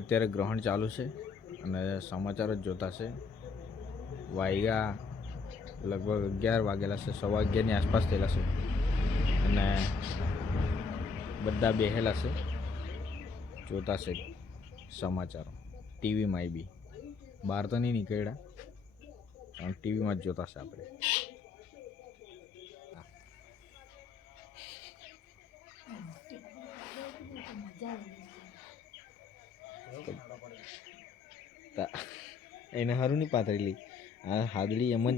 અત્યારે ગ્રહણ ચાલુ છે અને સમાચાર જ જોતા છે. વાયગા લગભગ અગિયાર વાગેલા છે, સવા અગિયારની આસપાસ થયેલા છે અને બધા બેહેલા છે, જોતા છે સમાચારો. ટીવીમાં બી. બહાર તો નહીં નીકળ્યા, પણ ટીવીમાં જ જોતા છે આપણે. તા- એને સારું નહીં પાથરેલી. આ હાદડી એમ જ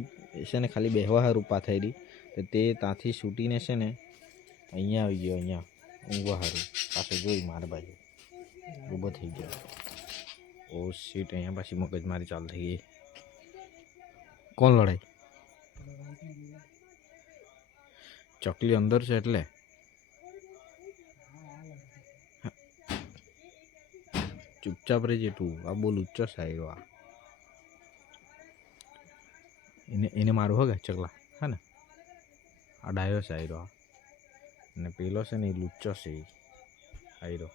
છે ને ખાલી બેહવા સારું પાથરેલી. તો ત્યાંથી છૂટીને છે ને અહીંયા આવી ગયો, અહીંયા. ઊંઘવા સારું પાછું જોઈ મારા બાજુ. ઊભો થઈ ગયો. ઓ સીટ અહીંયા પાછી મગજમારી ચાલુ થઈ ગઈ. કોણ લડાઈ? ચકલી અંદર છે એટલે? ચૂપચાપ રહેજે તું. આ બહુ લુચ્ચો સાહેબ આ. એને એને મારું હો ચકલા. હા ને? આ ડાયો સાયરો આ. અને પેલો છે ને એ લુચ્ચો છે આયરો.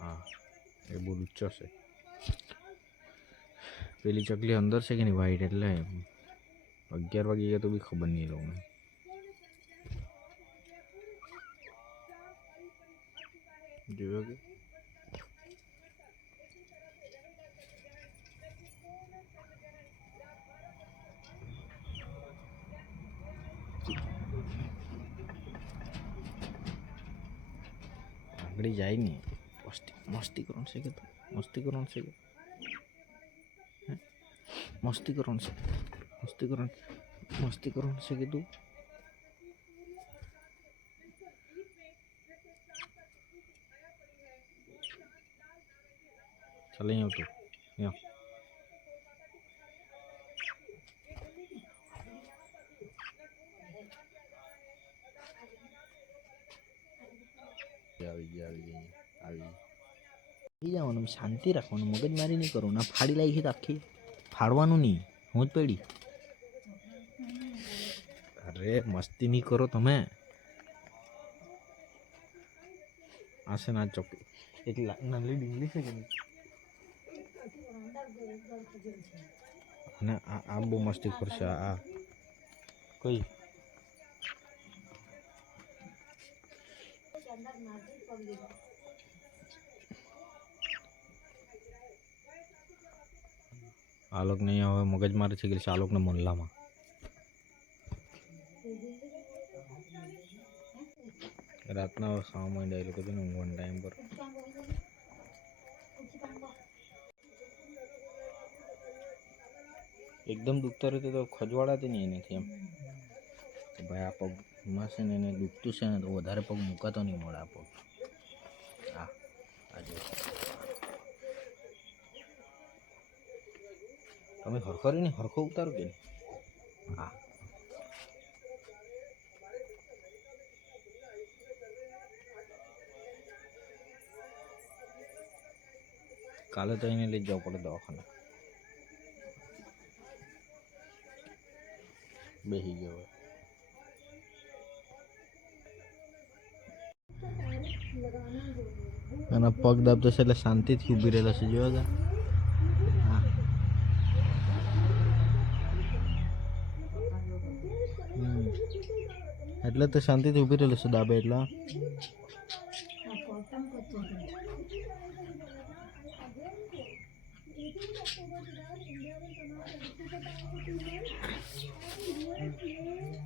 હા, એ બહુ લુચ્ચો છે. પેલી ચકલી અંદર છે કે નહીં? વાઈટ એટલે અગિયાર વાગી તો બી ખબર નહીં એ લોકોને જોયો કે આગળ જાય નહીં મસ્તી મસ્તી કરવાનું છે કે તું મસ્તી કરવાનું છે કે હે? મસ્તી કરવાનું છે મસ્તી કરવાનું મસ્તી કરવાનું છે કે તું ચાલ અહીં આવતું અહીંયા. આવી ગઈ આવી ગઈ આવી થઈ જવાનું શાંતિ રાખવાનું મગજ મારી નહીં કરો. ના ફાડી લાગી છે આખી. ફાડવાનું નહીં હું જ પડી. અરે મસ્તી નહીં કરો તમે. આ છે ના ચોકી એક નાની ડીંગલી છે કે નહીં? અને આ આ બહુ મસ્તી કરશે, આ કઈ? આલોકને હવે મગજ મારે છે કે આલોકને મોલ્લામાં. રાતના ખાવા માંડ્યા એ લોકો છે ને ઊંઘવાના ટાઈમ પર એકદમ દુખતો રહેતો તો ખજવાડાતી નહીં એનાથી એમ. કે ભાઈ આ પગમાં છે ને એને દુખતું છે ને તો વધારે પગ મૂકાતો નહીં મળે આ પગ. હા આજે તમે હરખો ને હરખો ઉતારો કે હા કાલે તો એને લઈ જવું પડે દવાખાને. બેસી ગયો અને પગ દાબતો છે એટલે શાંતિથી ઊભી રહેલો છે. જોયો તા. એટલે તો શાંતિથી ઊભી રહેલો છે દાબે એટલે.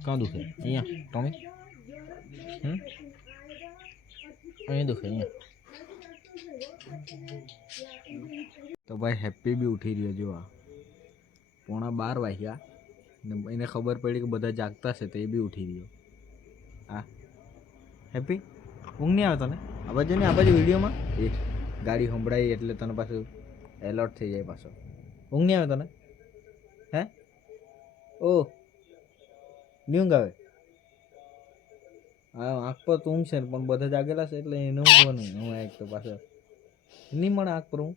કાં દુખે અહીંયા ટોમી હમ અહીંયા દુખે અહીંયા તો ભાઈ હેપી બી ઉઠી રહ્યો જો આ પોણા બાર વાગ્યા ને એને ખબર પડી કે બધા જાગતા છે તો એ બી ઉઠી રહ્યો હા હેપી ઊંઘ નહીં આવે તને આ બાજુ ને આ બાજુ વિડીયોમાં એ ગાડી સંભળાઈ એટલે તને પાછું એલર્ટ થઈ જાય પાછો. ઊંઘ નહીં આવે તને? હે? ઓ, નહીં ઊંઘ આવે? હા, આંખ પર તો ઊંઘ છે પણ બધા જાગેલા છે એટલે એને ઊંઘવાનું હું એક તો પાછો. નહીં મળે આંખ પર હું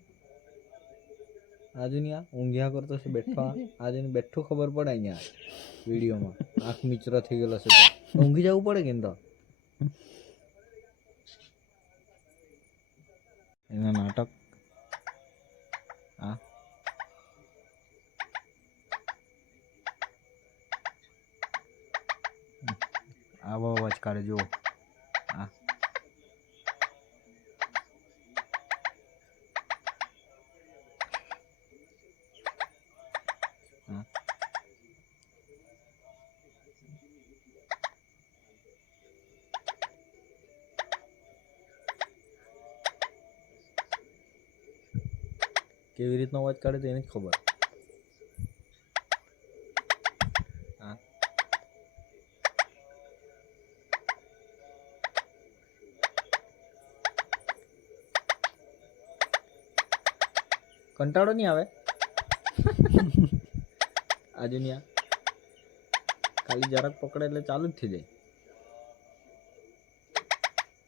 આજુની આ ઊંઘ્યા કરતો છે બેઠો આ. આજે ને બેઠો ખબર પડે અહીંયા વિડીયોમાં. આંખ મિત્ર થઈ ગયેલો છે ઊંઘી જવું પડે કેમ તો? એના નાટક હા આવો અવાજ કાઢે જુઓ હા હા કેવી રીતનો અવાજ કાઢે તો એને ખબર. હા. કંટાળો નહીં આવે? આજે નહીં આ ખાલી જરાક પકડે એટલે ચાલુ જ થઈ જાય.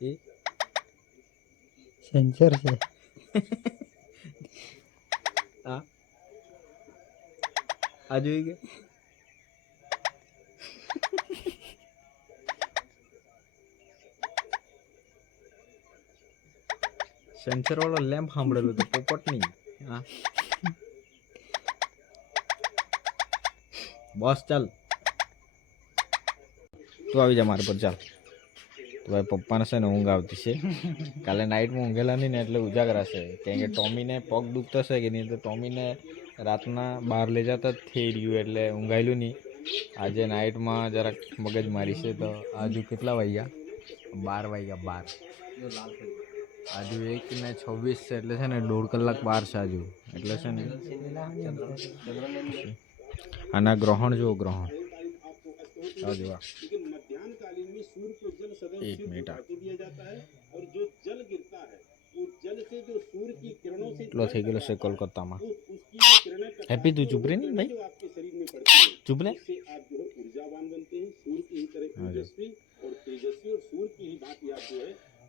એ? સેન્સર છે આ આ જોઈ ગયા સેન્સર વાળો લેમ્પ સાંભળેલો તો પોપટ નહીં બસ, ચાલ. તું આવી જા મારા પર, ચાલ. તો ભાઈ પપ્પાને છે ને ઊંઘ આવતી છે. કાલે નાઇટમાં ઊંઘેલા નહીં ને એટલે ઉજાગરા છે કેમ કે ટોમીને પગ દુખતો છે કે નહીં તો ટોમીને રાતના બહાર લઈ જતા જ થઈ રહ્યું એટલે ઊંઘાયેલું નહીં. આજે નાઇટમાં જરાક મગજ મારી છે તો આજુ કેટલા વાગ્યા? બાર વાગ્યા બાર. આજુ એક ને છવ્વીસ છે એટલે છે ને દોઢ કલાક બાર છે આજુ. એટલે છે ને આના ગ્રહણ જુઓ ગ્રહણ. જોવા એક મિનિટ એટલો થઈ ગયેલો છે કોલકાતામાં હેપી તું जो है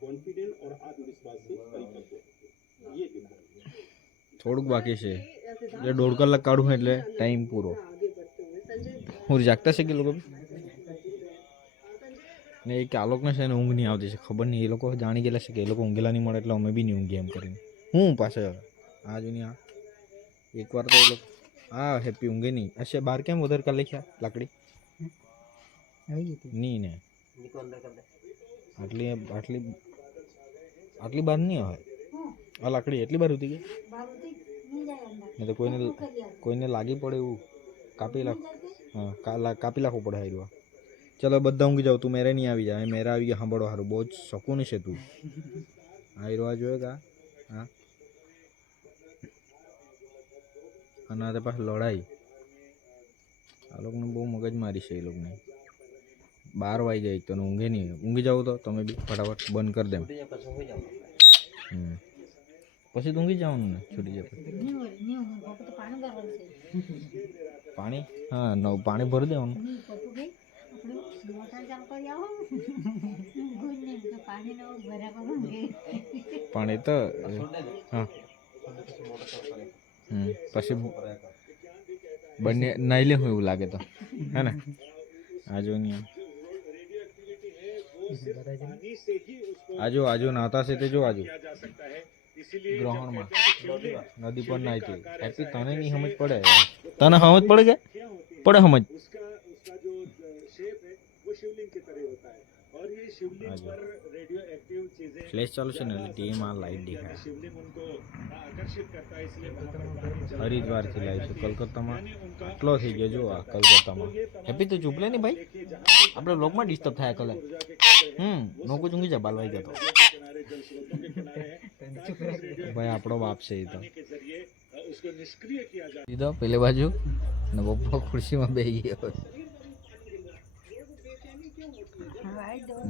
कॉन्फिडेंट ભાઈ आत्मविश्वास से परिपक्व ये થોડુંક બાકી છે એટલે દોઢ કલાક કાઢું એટલે ટાઈમ પૂરો। હું જાગતા છે કે લોકો ને એક આલોકને છે ને ઊંઘ નહીં આવતી છે ખબર નહીં એ લોકો જાણી ગયેલા છે કે એ લોકો ઊંઘેલા નહીં મળે એટલે અમે બી નહીં ઊંઘી એમ કરીને. હું પાછળ. આ નહીં આ એકવાર તો એ લોકો હા હેપી ઊંઘે નહીં. અચ્છા બહાર કેમ ઉધર કાલે લખ્યા? લાકડી? નહીં ને. આટલી આટલી આટલી બાર નહીં આવે? આ લાકડી એટલી બાર ઉતી ગઈ? ને તો કોઈને કોઈને લાગી પડે એવું. કાપી લાખ હા કાપી લાખવું પડે હાર્યું ચલો બધા ઊંઘી જાવ તું મેરે નહીં આવી જાય મેરે આવી ગયા સાંભળો સારું બહુ જ શકુન છે તું. આ જોયે કા? હા? અને આ તો પાછી લડાઈ. આ લોકોને બહુ મગજ મારી છે એ લોકોને. બાર વાગી જાય તો ઊંઘે નહીં. ઊંઘી જાવ તો તમે બી ફટાફટ બંધ કરી દેમ. હમ. પછી તો ઊંઘી જવાનું ને છૂટી જાય પાણી હા નવ પાણી ભરી દેવાનું. પાણી તો હા. પછી બંને નાઈ લે હું એવું લાગે તો. હે ને? આજો નહીં આજો આજો નાતા છે તે જો આજો ગ્રહણમાં. નદી પર નાહતી હેપી તને નહીં સમજ પડે. તને સમજ પડે કે? પડે સમજ. આજો. ફ્લેશ ચાલુ છે ને એટલે ટીવીમાં લાઈટ हरिद्वार હરિદ્વારથી लाइव છે કલકત્તામાં આટલો થઈ ગયો જો આ કલકત્તામાં હેપી તો ચૂપલે ને ભાઈ આપણે બ્લોગમાં ડિસ્ટર્બ થાય કલે હમ નોકો ચૂંગી જા બાલવાઈ ગયો ભાઈ આપણો બાપ છે એ તો દીધો પેલી બાજુ ને બપ્પા ખુરશીમાં બેસી ગયો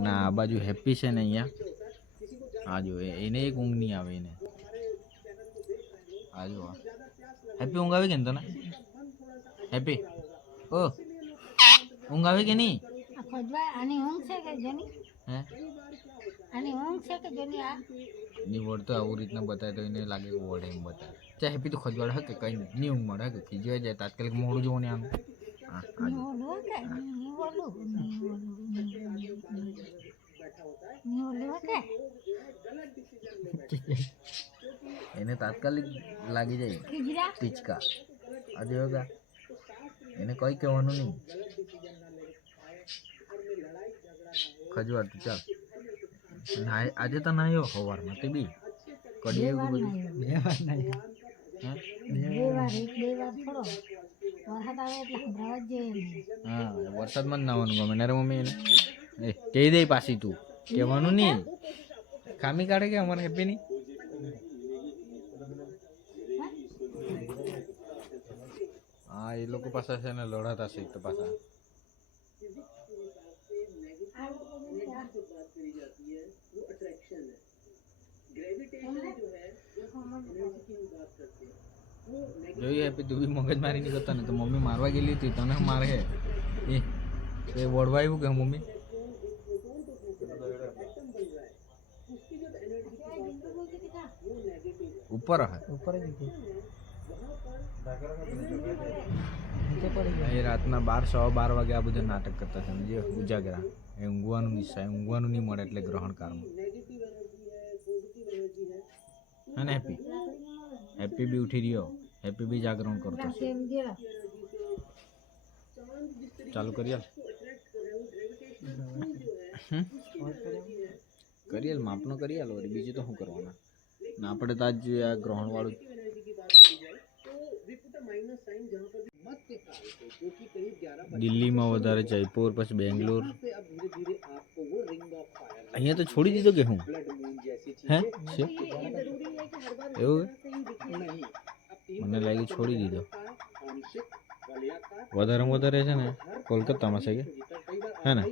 ના આ બાજુ હેપી છે ને અહીંયા. આ જો એને એક ઊંઘ નહીં આવે એને. આ જો હેપી ઊંઘ આવે કે ને તને? હેપી ઓ ઊંઘ આવે કે નહીં? આની ઊંઘ છે કે જેની? હે? આની ઊંઘ છે કે જેની આ? ની વડ તો આવું રીતના બતાવે તો એને લાગે કે વડ એમ બતાવે. ચાલ હેપી તો ખજવાડ હકે કઈ નહીં. ઊંઘ મળે હકે ખીજવાઈ જાય. તાત્કાલિક મોડું જોવું ને આનું. એને તાત્કાલિક લાગી જાય ટીચકા આજે યોગા એને કઈ કહેવાનું નહીં ખજવાર તું ચાલ આજે તો નાયો સવારમાં તે બી કડી એવું બધું બે વાર નાયો બે વાર એક બે વાર થોડો હા, વરસાદમાં જ નાવાનું ગમે ને મમ્મી એને કહી દે પાછી તું. કહેવાનું નહીં. ખામી કાઢે કે અમારે હેપી ની હા, એ લોકો પાછા છે ને લડાતા છે એક તો પાછા. જોઈએ હેપી તું બી મગજ મારી નહીં કરતો ને, તો મમ્મી મારવા ગયેલી હતી, તને મારે? એ એ વળવા આવ્યું કે મમ્મી? ઉપર ઉપર એ રાતના બાર સવા બાર વાગે આ બધું નાટક કરતા સમજીએ જે ઉજાગરા. એ ઊંઘવાનું નિશાય ઊંઘવાનું નહીં મળે એટલે ગ્રહણકાળમાં. અને હેપી. હેપી બી ઉઠી રહ્યો હેપી બી જાગરણ કરતો છે કેમ જેવા ચાલુ કરી આલ કરી આલ માપનો કરી આલ વળી બીજું તો શું કરવાના ને આપણે તો આજ આ ગ્રહણ વાળું દિલ્હીમાં વધારે જયપુર પછી બેંગ્લોર અહીંયા તો છોડી દીધો કે હું હે છે એવું મને લાગ્યું છોડી દીધો વધારે વધારે છે ને? કોલકાતામાં છે કે? હે ને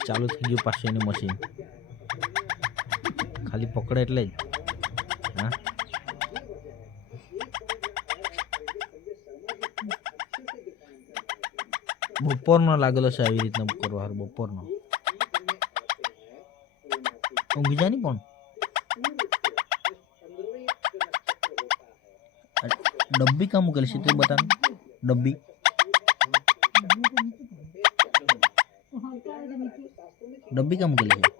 ચાલુ થઈ ગયું પાછું એનું મશીન ખાલી પકડે એટલે જ. હા બપોરનો લાગેલો છે આવી રીતના કરવા હારું બપોરનો ઊંઘી જા નહીં પણ આ ડબ્બી કામ મૂકેલી છે તે બતાવ ડબ્બી ડબ્બી કામ મૂકેલી છે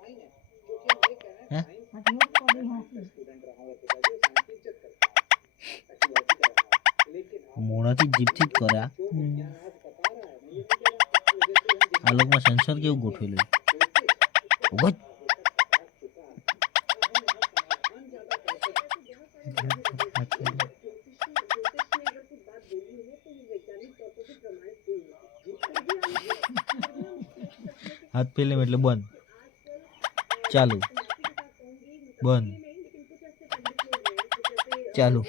મોઢાથી જીભથી જ કર્યા. આ લોકોમાં સેન્સર કેવું ગોઠવેલું ઊભો જ. હાથ ફેલે એટલે બંધ. ચાલુ. બંધ. ચાલુ.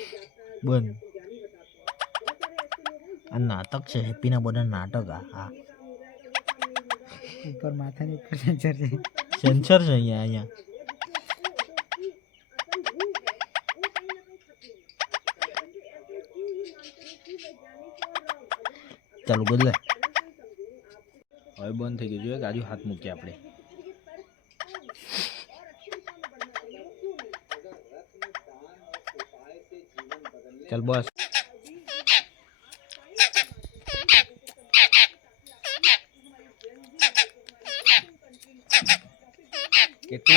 બંધ. આ નાટક છે હેપીના બધા નાટક આ હા ઉપર માથાની ઉપર સેન્સર છે. સેન્સર છે અહીંયા અહીંયા. ચાલુ બદલે હવે બંધ થઈ ગયું જોઈએ ગાજુ હાથ મૂકીએ આપણે. ચાલ બસ.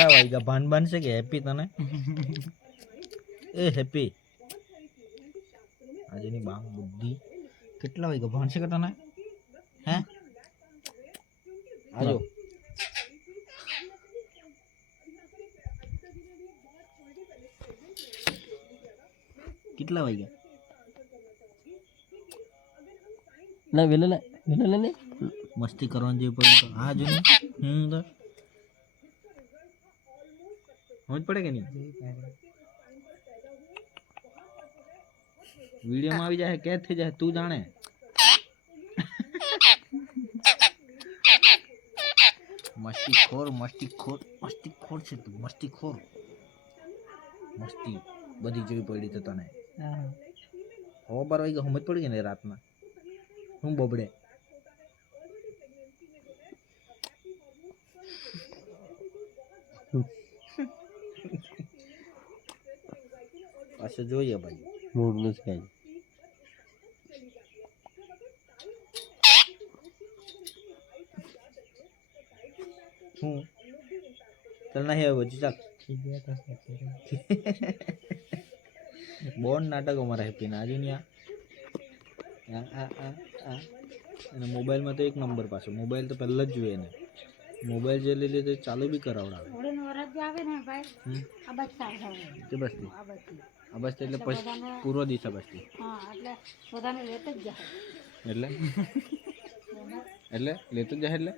કેટલા વાગ્યા ભાન બનશે કે હેપી તને? એ હેપી આજની બાંગ બુદ્ધિ કેટલા વાગ્યા ભાન કે તને? હે? આજો કેટલા વાગ્યા? લે વેલા લે વેલા લે મસ્તી કરવાની જેવી પડી હા જો ને હમ તો. સમજ પડે કે નહીં? વિડીયોમાં આવી જાય કેદ થઈ જાય તું જાણે. મસ્તી ખોર મસ્તી ખોર મસ્તી ખોર છે તું મસ્તી ખોર. મસ્તી બધી જોઈ પડી તો તને. હા. હવા બાર વાગે સમજ પડી ગઈ ને રાતના? હું બબડે. पास जो भाई। मूड हम्म। नु चल। बोन नाटक मोबाइल में तो एक नंबर पास मोबाइल तो पहले जुए मोबाइल जो ले लीजिए चालू भी करावड़ा તે બસથી આ બસથી આ બસ એટલે પછી બધાને પૂર્વ દિશા બસથી હા એટલે બધાને લેત જ જાય એટલે? એટલે? લેતો જ જાય એટલે?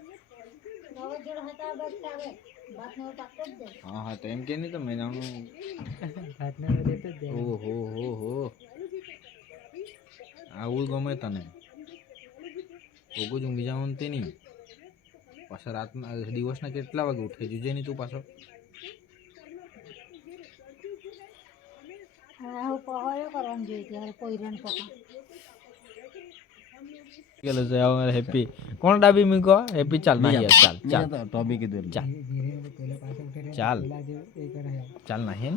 હવે જોડે હતા આ બસ આવે. બાતને એવું પાકતો જ જાય. હા હા તો એમ કે નહીં તો મેં જાણું હાથને હવે દેતો જ જાય. ઓહો હો હો. આવું ગમે તને. ઓગું જ ઊંઘી જવાનું તે નહીં પાછા રાતના દિવસના કેટલા વાગે ઉઠે? જોજે નહીં તું પાછો? આવું પહોળો કરવાનું જોઈએ ત્યારે કોઈ રન પકા ગયેલો છે હવે હેપી. કોણ ડાબી મૂકો? હેપી ચાલ ના યાર ચાલ ચાલ. ટોપિક કીધું ચાલ. ચાલ. ચાલ ના હે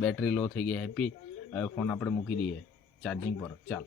બેટરી લો થઈ ગઈ હેપી. હવે ફોન આપણે મૂકી દઈએ. ચાર્જિંગ પર. ચાલ.